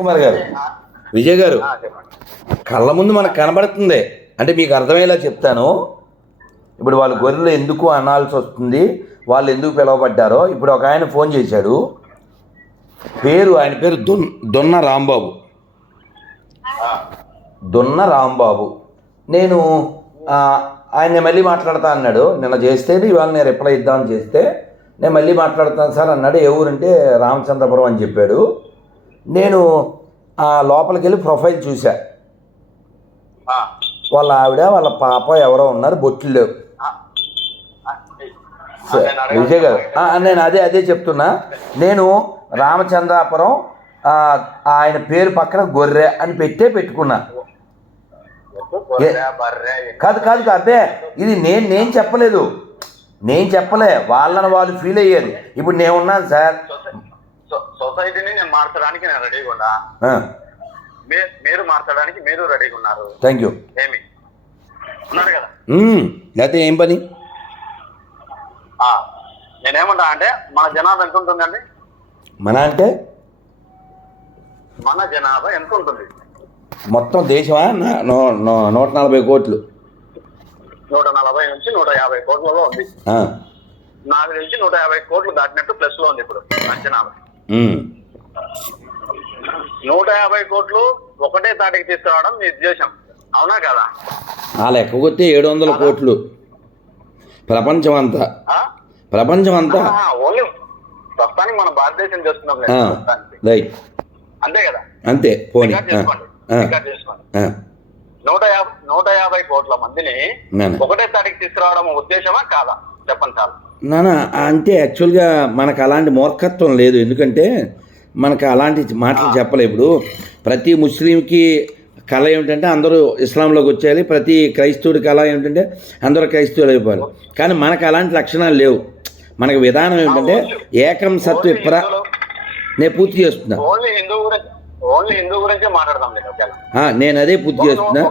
కుమార్ గారు. విజయ్ గారు కళ్ళ ముందు మనకు కనబడుతుంది. అంటే మీకు అర్థమయ్యేలా చెప్తాను. ఇప్పుడు వాళ్ళు గొర్రెలు ఎందుకు అనాల్సి వస్తుంది? వాళ్ళు ఎందుకు పిలువబడ్డారో ఇప్పుడు ఒక ఆయన ఫోన్ చేశాడు. పేరు ఆయన పేరు దొన్ దొన్న రాంబాబు. దొన్న రాంబాబు. నేను ఆయన మళ్ళీ మాట్లాడతా అన్నాడు. నిన్న చేస్తే ఇవాళ నేను రిప్లై ఇద్దామని చేస్తే నేను మళ్ళీ మాట్లాడతాను సార్ అన్నాడు. ఏ ఊరంటే రామచంద్రపురం అని చెప్పాడు. నేను ఆ లోపలికి వెళ్ళి ప్రొఫైల్ చూసా వాళ్ళ ఆవిడ వాళ్ళ పాప ఎవరో ఉన్నారు బొట్లు లేవు. విజయ్ గారు. నేను అదే అదే చెప్తున్నా. నేను రామచంద్రాపురం ఆయన పేరు పక్కన గొర్రె అని పెట్టే పెట్టుకున్నా. కాదు కాదు అబ్బే ఇది నేను నేను చెప్పలేదు. నేను చెప్పలే వాళ్ళని వాళ్ళు ఫీల్ అయ్యారు ఇప్పుడు నేను ఉన్నాను సార్. సొసైటీని నేను మార్చడానికి నేను రెడీగా ఉన్నా. మీరు మార్చడానికి మీరు రెడీగా ఉన్నారు. థ్యాంక్ యూ ఏమి? ఉన్నారు కదా? లేకపోతే ఏం పని? ఆ, నేనేమంటా అంటే మన జనాభా ఎంత ఉంటుందండి మన అంటే? మన జనాభా ఎంత ఉంటుంది? మొత్తం దేశమా? నూట నలభై కోట్లు. నూట నలభై నుంచి నూట యాభై కోట్లలో ఉంది. నాకు తెలిసి నూట యాభై కోట్లు దాటినట్టు ప్లస్లో ఉంది ఇప్పుడు మన జనాభా. నూట యాభై కోట్లు ఒకటే తాటికి తీసుకురావడం మీ ఉద్దేశం. అవునా కదా? ఆ లెక్క కొస్తే ఏడు వందల కోట్లు. ప్రపంచం అంతా? ప్రపంచం అంతా ఓన్లీ ప్రస్తుతానికి మన భారతదేశం చేస్తున్నాం. రైట్. అంతే కదా? అంతే పోనీ. నూట యాభై నూట యాభై కోట్ల మందిని ఒకటే తాటికి తీసుకురావడం ఉద్దేశమా కాదా? చెప్పండి చాలు. నాన్న అంటే యాక్చువల్గా మనకు అలాంటి మూర్ఖత్వం లేదు. ఎందుకంటే మనకు అలాంటి మాటలు చెప్పలే ఇప్పుడు ప్రతి ముస్లింకి కళ ఏమిటంటే అందరూ ఇస్లాంలోకి వచ్చేయాలి. ప్రతి క్రైస్తవుడి కళ ఏమిటంటే అందరూ క్రైస్తవులు అయిపోవాలి. కానీ మనకు అలాంటి లక్షణాలు లేవు. మనకు విధానం ఏమిటంటే ఏకం సత్వ ఇప్ర నేను పూర్తి చేస్తున్నా. నేను అదే పూర్తి చేస్తున్నా.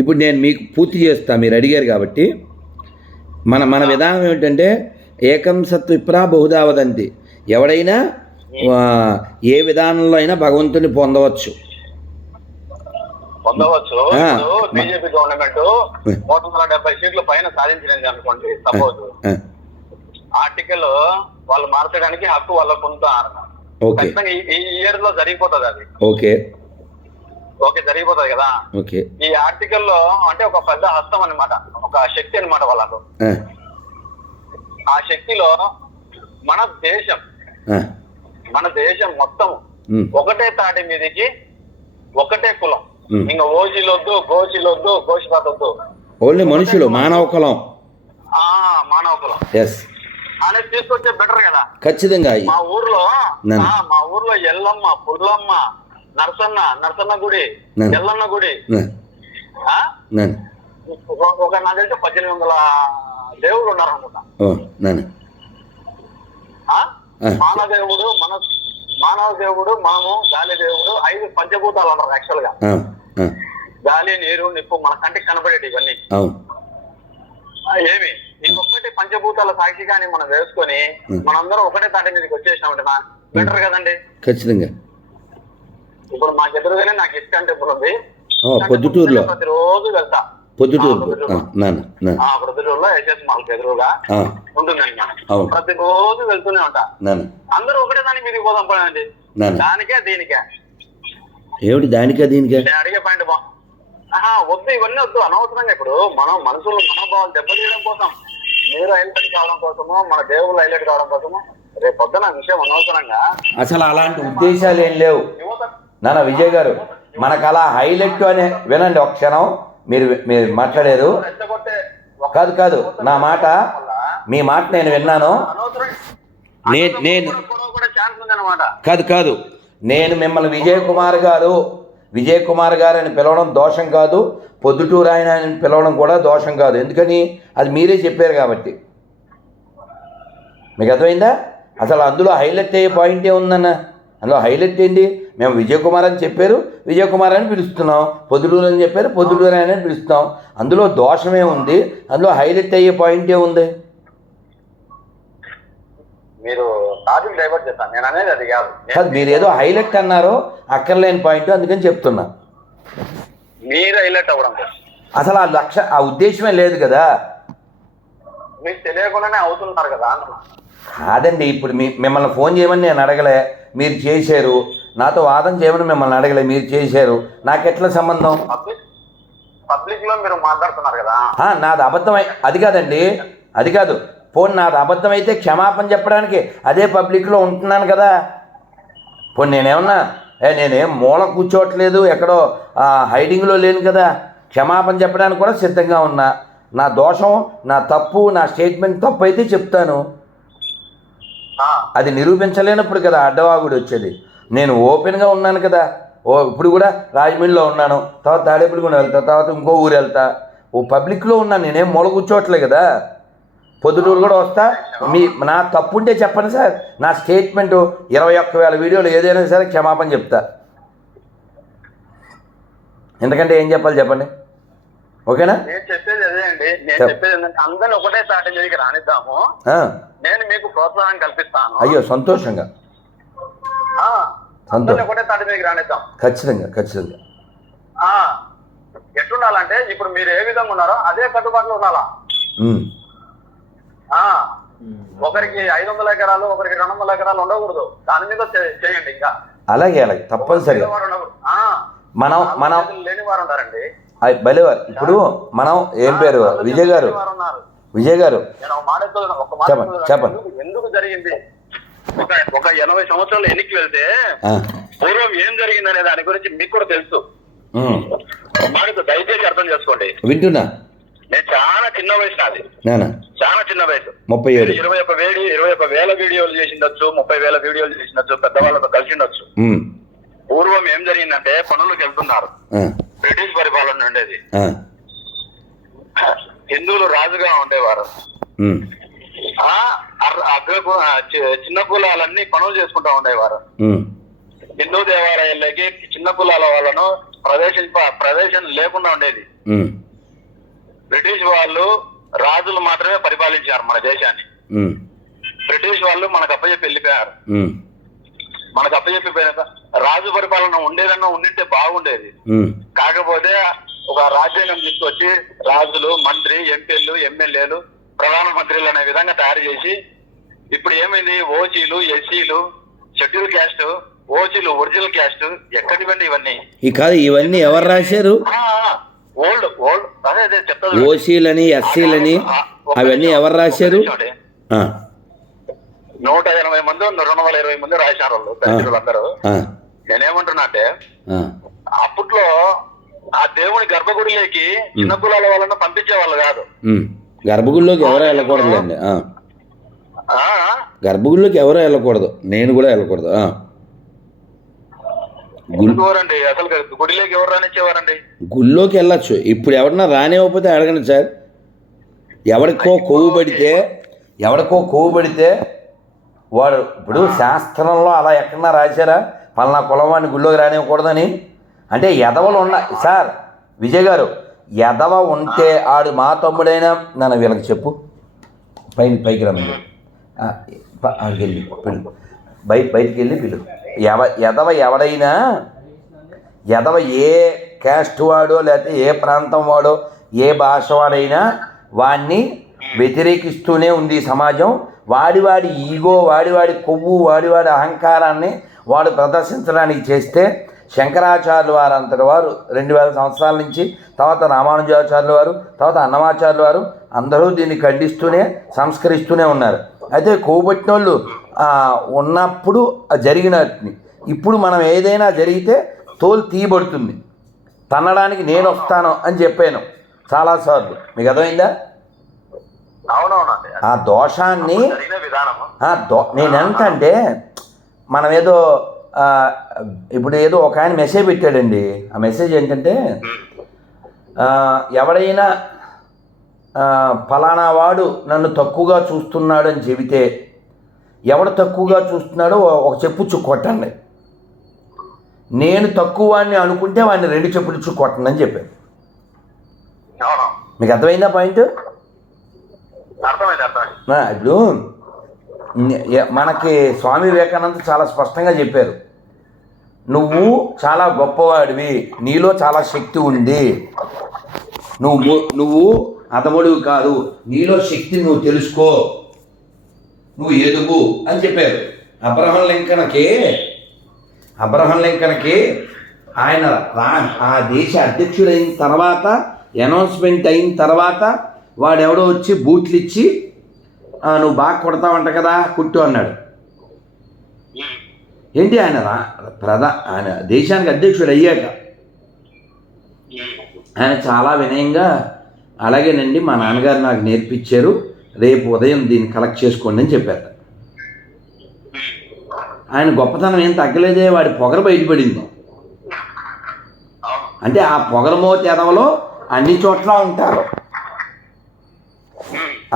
ఇప్పుడు నేను మీకు పూర్తి చేస్తా. మీరు అడిగారు కాబట్టి. మన మన విధానం ఏమిటంటే ఏకం సత్ విప్రా బహుదావదంతి ఎవడైనా ఏ. విధానంలో అయినా భగవంతుని పొందవచ్చు. పొందవచ్చు. బీజేపీ గవర్నమెంట్ వందల డెబ్బై సీట్ల పైన సాధించినది అనుకోండి సపోజ్. ఆర్టికల్ వాళ్ళు మార్చడానికి హక్కు వాళ్ళకు ఈ- ఈ ఇయర్లో జరిగిపోతుంది అది. ఓకే. ఓకే జరిగిపోతుంది కదా. ఓకే. ఈ ఆర్టికల్లో అంటే ఒక పెద్ద హస్తం అన్నమాట ఒక శక్తి అన్నమాట వాళ్ళకు. ఆ, శక్తిలో మన దేశం మన దేశం మొత్తం ఒకటే తాటి మీదకి ఒకటే కులం. ఇంకా ఓజీలొద్దు గోచిలొద్దు గోచిపాత వద్దు ఓన్లీ మనుషులు మానవ కులం. ఆ మానవ కులం. ఎస్ అనేది తీసుకొచ్చే బెటర్ కదా. ఖచ్చితంగా. మా ఊర్లో మా ఊర్లో ఎల్లమ్మ పుల్లమ్మ నరసన్న నరసన్న గుడి. ఎల్లన్న గుడి. ఒక- నాకు తెలిసి పద్దెనిమిది వందల దేవుళ్ళు ఉన్నారు అనుకుంటా ఓ నాన్న ఆ? ఆ. మానవ దేవుడు మన మానవ దేవుడు మనము గాలి దేవుడు ఐదు పంచభూతాలు అంటారు యాక్చువల్గా గాలి నీరు నిప్పు మన కంటికి కనబడేటి ఇవన్నీ. ఏమి? ఇంకొకటి పంచభూతాల సాక్షిగాని మనం వేసుకొని. మనందరం ఒకటే తాటి మీదకి వచ్చేసినామంటే బెటర్ కదండి. ఖచ్చితంగా. ఇప్పుడు మాకు ఎదురుగానే నాకు ఇష్టం టెంపుల్ ఉంది. ఓ, పొద్దుటూరులో. ప్రతిరోజు వెళ్తా. పొద్దుటూరు. ఆ, పొద్దుటూరు. ఆ, నాన్న నాన్న. ఆ ప్రతిరోజులో ఎస్ఎస్ మాల్కి ఎదురుగా. అవును. ప్రతిరోజు వెళ్తూనే ఉంటా. అందరూ ఒకటే దాని మీదకి పోదాం పోయండి దానికే దీనికే. ఏమిటి దానికా దీనికా? అడిగే పాయింట్ వద్దు ఇవన్నీ వద్దు. అనవసరంగా ఇప్పుడు మనం మనుషులు మనోభావాలు దెబ్బతీయడం కోసం మీరు హైలైట్ కావడం కోసమో మన దేవుళ్ళు హైలైట్ కావడం కోసమో రేపు పొద్దున విషయం అనవసరంగా అసలు అలాంటి ఉద్దేశాలు ఏం లేవు. నాన్న విజయ్ గారు మనకు అలా హైలైట్ అనే వినండి ఒక క్షణం. మీరు మీరు మాట్లాడారు కాదు కాదు నా మాట మీ మాట నేను విన్నాను. నేను కాదు కాదు నేను మిమ్మల్ని విజయ్ కుమార్ గారు విజయ్ కుమార్ గారు అని పిలవడం దోషం కాదు పొద్దుటూరు ఆయన అని పిలవడం కూడా దోషం కాదు. ఎందుకని? అది మీరే చెప్పారు కాబట్టి. మీకు అర్థమైందా? అసలు అందులో హైలైట్ అయ్యే పాయింట్ ఏముందన్న అందులో హైలైట్ ఏంటి? మేము విజయ్ కుమార్ అని చెప్పారు. విజయ్ కుమార్ అని పిలుస్తున్నాం. పొద్దుటూరు అని చెప్పారు. పొద్దుటూరు అని పిలుస్తాం అందులో దోషమే ఉంది అందులో హైలైట్ అయ్యే పాయింట్ ఏముంది? కాదు నేను- కాదు. మీరు ఏదో హైలైట్ అన్నారు అక్కర్లేని పాయింట్ అందుకని చెప్తున్నా. మీరు హైలైట్ అవ్వడం. అసలు ఆ లక్ష ఆ ఉద్దేశమే లేదు కదా. మీకు తెలియకుండానే అవుతున్నారు కదా కాదండి ఇప్పుడు మీ మిమ్మల్ని ఫోన్ చేయమని నేను అడగలే. మీరు చేశారు. నాతో వాదన చేయమని మిమ్మల్ని అడగలే మీరు చేశారు. నాకు ఎట్లా సంబంధం? పబ్లిక్ పబ్లిక్లో మీరు మాట్లాడుతున్నారు కదా. నాది అబద్ధమై అది కాదండి అది కాదు. పోనీ నాది అబద్ధం అయితే క్షమాపణ చెప్పడానికి అదే పబ్లిక్లో ఉంటున్నాను కదా. పోనీ నేనేమన్నా ఏ నేనేం మూల కూర్చోవట్లేదు ఎక్కడో హైడింగ్లో లేను కదా. క్షమాపణ చెప్పడానికి కూడా సిద్ధంగా ఉన్నా. నా దోషం నా తప్పు నా స్టేట్మెంట్ తప్పు అయితే చెప్తాను. అది నిరూపించలేనప్పుడు కదా అడ్డవాగుడు వచ్చేది. నేను ఓపెన్గా ఉన్నాను కదా. ఓ ఇప్పుడు కూడా రాజమండ్రిలో ఉన్నాను. తర్వాత తాడేపల్లిగూడ వెళ్తా తర్వాత ఇంకో ఊరు వెళ్తా. ఓ పబ్లిక్లో ఉన్నాను నేనేం మూల కూర్చోవట్లే కదా. పొద్దుటూరు కూడా వస్తా. మీ నా తప్పు ఉంటే చెప్పండి సార్. నా స్టేట్మెంట్ ఇరవై ఒక్క వేల వీడియోలు ఏదైనా సరే క్షమాపణ చెప్తా. ఎందుకంటే ఏం చెప్పాలి చెప్పండి? ఓకేనా? నేను చెప్పేది అదే అండి. నేను చెప్. చెప్పేది ఏంటంటే అందరిని ఒకటే మీదకి రానిద్దాము. నేను మీకు ప్రోత్సాహం కల్పిస్తాను. అయ్యో సంతోషంగా. ఆ, అందరిని ఒకటే మీదకి రానిద్దాం. ఖచ్చితంగా ఖచ్చితంగా. ఎట్లుండాలంటే ఇప్పుడు మీరు ఏ విధంగా ఉన్నారో అదే కట్టుబాటులో ఉండాలా? ఒకరికి ఐదు వందల ఎకరాలు ఒకరికి రెండు వందల ఎకరాలు ఉండకూడదు. దాని మీద చేయండి ఇంకా. అలాగే అలాగే. తప్పనిసరిగా. మనం మనం లేని వారు ఉన్నారండి అయ్ భలేవారు ఇప్పుడు మనం ఏం పేరు? విజయ్ గారు. విజయ్ గారు చెప్పండి. చెప్పండి. ఎందుకు- జరిగింది? ఒక ఒక ఎనభై సంవత్సరాలు ఎన్నికి వెళ్తే పూర్వం ఏం జరిగిందనే దాని గురించి మీకు కూడా తెలుసు. మాట దయచేసి అర్థం చేసుకోండి. వింటున్నా? నేను చాలా చిన్న వయసు నాది చాలా చిన్న వయసు. ముప్పై ఏడు. ఇరవై ఒక వేడి ఇరవై ఒక వేల వీడియోలు చేసిండొచ్చు ముప్పై వేల వీడియోలు చేసిండొచ్చు పెద్దవాళ్ళతో కలిసి ఉండొచ్చు. ఉమ్, పూర్వం ఏం జరిగిందంటే పనులకు వెళ్తున్నారు. బ్రిటిష్ పరిపాలన ఉండేది. హిందువులు రాజుగా ఉండేవారు. అగ్ర చిన్న కులాలన్నీ పనులు చేసుకుంటా ఉండేవారు. హిందూ దేవాలయాలకి చిన్న కులాల వాళ్ళను ప్రవేశింప ప్రవేశం లేకుండా ఉండేది. బ్రిటిష్ వాళ్ళు రాజులు మాత్రమే పరిపాలించారు మన దేశాన్ని. బ్రిటిష్ వాళ్ళు మనకు అప్పచెప్పి వెళ్ళిపోయారు. మనకు అప్పచెప్పిపోయాక రాజు పరిపాలన ఉండేదన్నా ఉండింటే బాగుండేది. కాకపోతే ఒక రాజ్యాంగం తీసుకొచ్చి రాజులు మంత్రి ఎంపీలు ఎమ్మెల్యేలు ప్రధాన మంత్రులు అనే విధంగా తయారు చేసి ఇప్పుడు ఏమైంది? ఓసీలు ఎస్సీలు షెడ్యూల్ క్యాస్ట్ ఓసీలు ఒరిజినల్ క్యాస్ట్ ఎక్కడివండి ఇవన్నీ? ఈ కాదు ఇవన్నీ ఎవరు రాశారు? ఓల్డ్ ఓల్డ్ అదే అదే చెప్తా ఓసీలని ఎస్సీలని అవన్నీ ఎవరు రాశారు? నూట ఎనభై మంది రెండు వందల ఇరవై మంది రాశారు వాళ్ళు దళితులు అందరూ నేనేమంటున్నా అంటే అప్పట్లో ఆ దేవుని గర్భగుడిలోకి చిన్న కులాల వాళ్ళని పంపించే వాళ్ళు కాదు. గర్భగుడిలోకి ఎవరో ఆ గర్భగుడిలోకి ఎవరో వెళ్ళకూడదు నేను కూడా వెళ్ళకూడదు ఎందుకోరండి అసలు గుడిలోకి ఎవరు రానిచ్చేవారండి? గుళ్ళోకి వెళ్ళొచ్చు. ఇప్పుడు ఎవరన్నా రానివ్వకపోతే అడగండి సార్. ఎవరికో కొవ్వు పడితే ఎవరికో కొవ్వు పడితే వాడు ఇప్పుడు శాస్త్రంలో అలా ఎక్కడన్నా రాశారా? పలానా కులవాడిని గుళ్ళోకి రానివ్వకూడదని? అంటే ఎదవలు ఉన్న సార్ విజయ్ గారు ఎదవ ఉంటే ఆడు మా తమ్ముడైనా? నన్ను వీళ్ళకి చెప్పు. పైకి పైకి ఆడికి వెళ్ళి పిలు. బయ బయటికి వెళ్ళి పిలు. ఎవ ఎదవ ఎవడైనా? ఎదవ ఏ క్యాస్ట్ వాడో లేకపోతే ఏ ప్రాంతం వాడో ఏ భాష వాడైనా వాడిని వ్యతిరేకిస్తూనే ఉంది సమాజం. వాడివాడి ఈగో వాడివాడి కొవ్వు వాడివాడి అహంకారాన్ని వాడు ప్రదర్శించడానికి చేస్తే శంకరాచార్యులు వారు అంతటి వారు రెండు వేల సంవత్సరాల నుంచి తర్వాత రామానుజాచార్యుల వారు తర్వాత అన్నమాచార్యుల వారు అందరూ దీన్ని ఖండిస్తూనే సంస్కరిస్తూనే ఉన్నారు. అయితే కోబట్టిన వాళ్ళు ఉన్నప్పుడు అది ఇప్పుడు మనం ఏదైనా జరిగితే తోలు తీయబడుతుంది. తన్నడానికి నేను వస్తాను అని చెప్పాను. చాలాసార్లు. మీకు అర్థమైందా? ఆ దోషాన్ని జరిగిన విధానము. ఆ దో నేను ఎంతంటే మనం ఏదో ఇప్పుడు ఏదో ఒక ఆయన మెసేజ్ పెట్టాడండి. ఆ మెసేజ్ ఏంటంటే ఎవడైనా ఫలానా వాడు నన్ను తక్కువగా చూస్తున్నాడు అని చెబితే ఎవడు తక్కువగా చూస్తున్నాడో ఒక చెప్పు కొట్టండి నేను తక్కువ వాడిని అనుకుంటే వాడిని రెండు చెప్పులు ఇచ్చు కొట్టండి అని చెప్పాను మీకు అర్థమైందా పాయింట్? ఇప్పుడు మనకి స్వామి వివేకానంద చాలా స్పష్టంగా చెప్పారు. నువ్వు చాలా గొప్పవాడివి నీలో చాలా శక్తి ఉంది. నువ్వు నువ్వు అతముడివి కాదు నీలో శక్తి నువ్వు తెలుసుకో. నువ్వు ఎదుగు అని చెప్పారు. అబ్రహం లింకన్కి అబ్రహం లింకన్కి ఆయన రా ఆ దేశ అధ్యక్షుడైన తర్వాత అనౌన్స్మెంట్ అయిన తర్వాత వాడెవడో వచ్చి బూట్లు ఇచ్చి "ఆ, నువ్వు బాగా కొడతావంట కదా కుట్టు అన్నాడు. ఏంటి ఆయన ప్రధా ఆయన దేశానికి అధ్యక్షుడు అయ్యాక ఆయన చాలా వినయంగా అలాగేనండి మా నాన్నగారు నాకు నేర్పించారు రేపు ఉదయం దీన్ని కలెక్ట్ చేసుకోండి అని చెప్పారు. ఆయన గొప్పతనం ఏం తగ్గలేదే వాడి పొగర బయటపడింది. అంటే ఆ పొగరమోత ఎదవలో అన్ని చోట్ల ఉంటారు.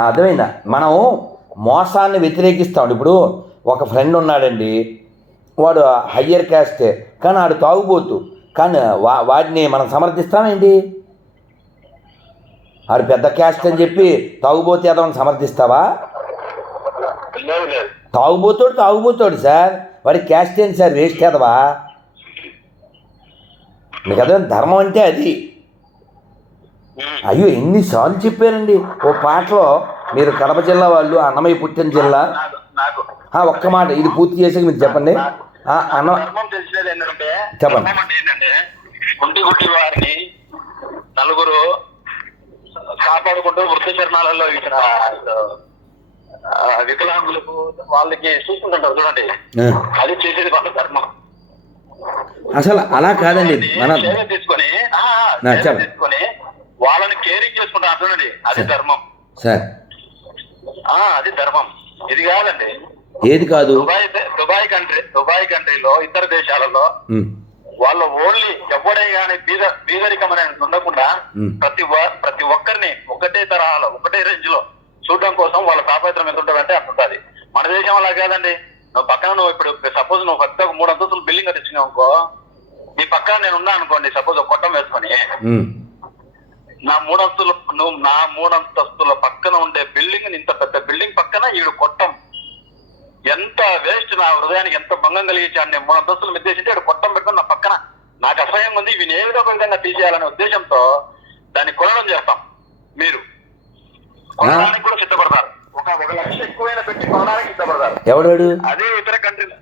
అర్థమైందా? మనం మోసాన్ని వ్యతిరేకిస్తాం ఇప్పుడు ఒక ఫ్రెండ్ ఉన్నాడండి. వాడు హయ్యర్ క్యాస్ట్ కానీ వాడు తాగుబోతు. కానీ వా వాడిని మనం సమర్థిస్తామేంటి? వాడు పెద్ద క్యాస్ట్ అని చెప్పి తాగుబోతు ఎదవని సమర్థిస్తావా? తాగుబోతాడు తాగుబోతాడు సార్. వాడి క్యాస్ట్ ఏంటి సార్? వేస్ట్ కదవా మీకు అదే ధర్మం అంటే అది. అయ్యో ఎన్నిసార్లు చెప్పారండి? ఓ పాటలో మీరు కడప జిల్లా వాళ్ళు అన్నమయ్య పుట్టిన జిల్లా. నాకు నాకు. ఆ, ఒక్క మాట ఇది పూర్తి చేసాక మీరు చెప్పండి. అన్న చెప్పండి. గుంటి గుడ్డి వారిని నలుగురు కాపాడుకుంటూ వృద్ధ చరణాలలో ఇచ్చిన వికలాంగులకు వాళ్ళకి చూసుకుంటుంటారు చూడండి. అది చేసేది వాళ్ళ ధర్మం. అసలు అలా కాదండి. మన తీసుకొని. తీసుకొని వాళ్ళని కేరింగ్ చేసుకుంటారు చూడండి అది ధర్మం. సార్. ఆ అది ధర్మం. ఇది కాదండి. ఏది కాదు? దుబాయ్ దుబాయ్ కంట్రీ దుబాయ్ కంట్రీలో ఇతర దేశాలలో వాళ్ళ ఓన్లీ ఎవడే గాని బీద బీదరికం అనేది ఉండకుండా. ప్రతి ప్రతి ఒక్కరిని ఒకటే తరహాలో ఒకటే రేంజ్లో చూడడం కోసం వాళ్ళ తాపత్రం ఎంత ఉంటుందంటే అంత ఉంటుంది. మన దేశం అలా కాదండి. నువ్వు పక్కన నువ్వు ఇప్పుడు సపోజ్ నువ్వు పెద్ద మూడు అంతస్తులు బిల్డింగ్ కట్టించినావు అనుకో నీ పక్కన నేను ఉన్నా అనుకోండి సపోజ్ ఒక కొట్టం వేసుకొని నా మూడంతుల నువ్వు నా మూడంతస్తుల పక్కన ఉండే బిల్డింగ్ ఇంత పెద్ద బిల్డింగ్ పక్కన ఈడు కొట్టం. ఎంత వేస్ట్ నా హృదయానికి ఎంత భంగం కలిగించాను నేను మూడంతస్తులు మెద్దేసింటే ఈడు కొట్టం పెట్టుకుని నా పక్కన. నాకు అసహ్యం ఉంది ఇవి ఏదో ఒక విధంగా తీసేయాలనే ఉద్దేశంతో దాన్ని కొనడం చేస్తాం. మీరు కొనడానికి కూడా సిద్ధపడతారు. ఒక ఒక లక్ష ఎక్కువైనా పెట్టి కొనడానికి సిద్ధపడతారు. ఎవడాడు అదే ఇతర కంట్రీలో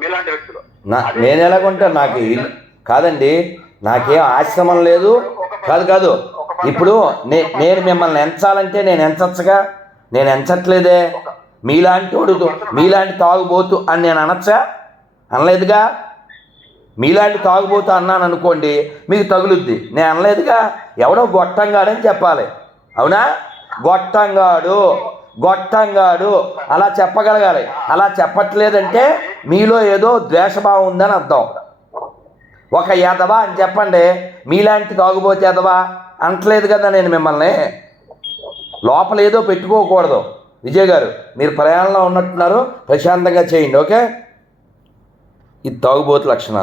మీలాంటి వ్యక్తులు. నేను ఎలా కొంటాను నాకు కాదండి. నాకేం ఆశ్రమం లేదు. కాదు కాదు. ఇప్పుడు నే నేను మిమ్మల్ని ఎంచాలంటే నేను ఎంచచ్చుగా? నేను ఎంచట్లేదే? మీలాంటి వాడు మీలాంటి తాగుబోతు అని నేను అనొచ్చా? అనలేదుగా? మీలాంటి తాగుబోతు అన్నాను అనుకోండి మీకు తగులుద్ది. నేను అనలేదుగా? ఎవడో గొట్టంగాడని చెప్పాలి. అవునా? గొట్టంగాడు గొట్టంగాడు. అలా చెప్పగలగాలి. అలా చెప్పట్లేదంటే మీలో ఏదో ద్వేషభావం ఉందని అర్థం. ఒక ఎదవా అని చెప్పండి. మీలాంటి తాగుబోతే ఎదవా అంటలేదు కదా నేను మిమ్మల్ని. లోపల ఏదో పెట్టుకోకూడదు. విజయ్ గారు మీరు ప్రయాణంలో ఉన్నట్టున్నారు. ప్రశాంతంగా చేయండి ఓకే? ఇది తాగుబోతు లక్షణాలు.